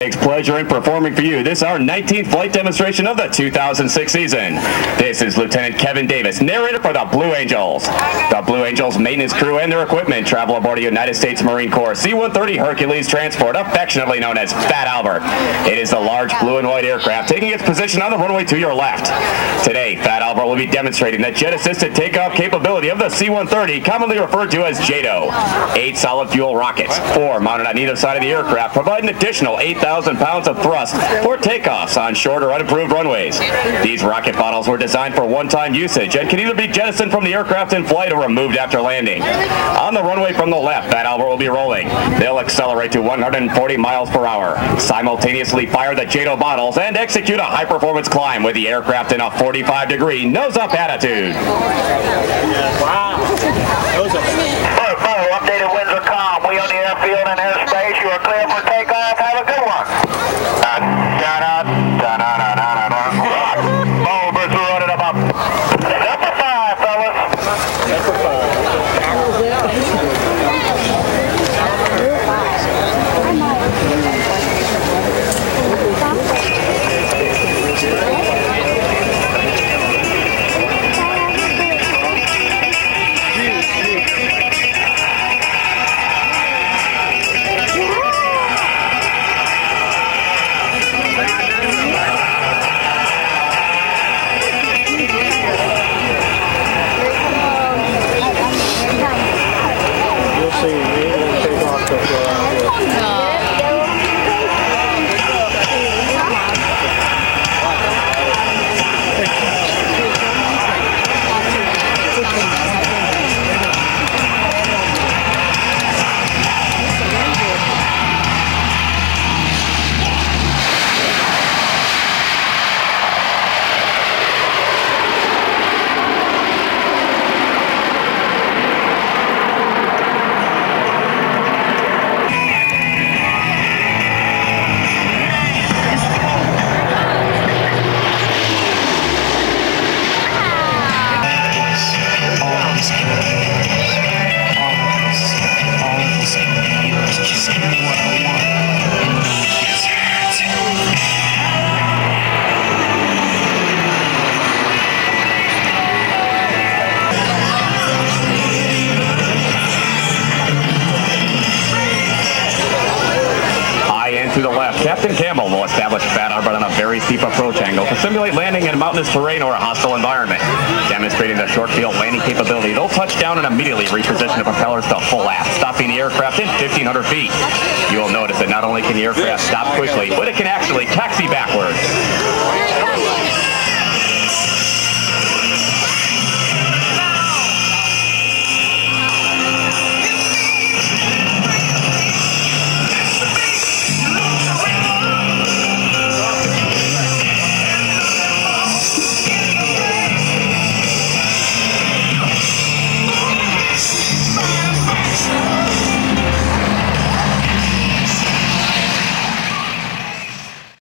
Takes pleasure in performing for you. This is our 19th flight demonstration of the 2006 season. This is Lieutenant Kevin Davis, narrator for the Blue Angels. The Blue Angels maintenance crew and their equipment travel aboard a United States Marine Corps C-130 Hercules transport, affectionately known as Fat Albert. It is the large blue and white aircraft taking its position on the runway to your left. Today, Fat Albert will be demonstrating the jet-assisted takeoff capability of the C-130, commonly referred to as JATO. 8 solid fuel rockets, 4 mounted on either side of the aircraft, provide an additional 8,000 pounds of thrust for takeoffs on short or unimproved runways. These rocket bottles were designed for one-time usage and can either be jettisoned from the aircraft in flight or removed after landing. On the runway from the left, Fat Albert will be rolling. They'll accelerate to 140 miles per hour, simultaneously fire the JATO bottles, and execute a high-performance climb with the aircraft in a 45-degree nose-up attitude. Wow. Updated winds are calm. We on the airfield and airspace. You are clear for takeoff. Have a good one. Bulbers are running them up. Number 5, fellas. Number To the left, Captain Campbell will establish Fat Albert on a very steep approach angle to simulate landing in mountainous terrain or a hostile environment. Demonstrating their short field landing capability, they'll touch down and immediately reposition the propellers to full aft, stopping the aircraft in 1,500 feet. You will notice that not only can the aircraft stop quickly, but it can actually taxi backwards.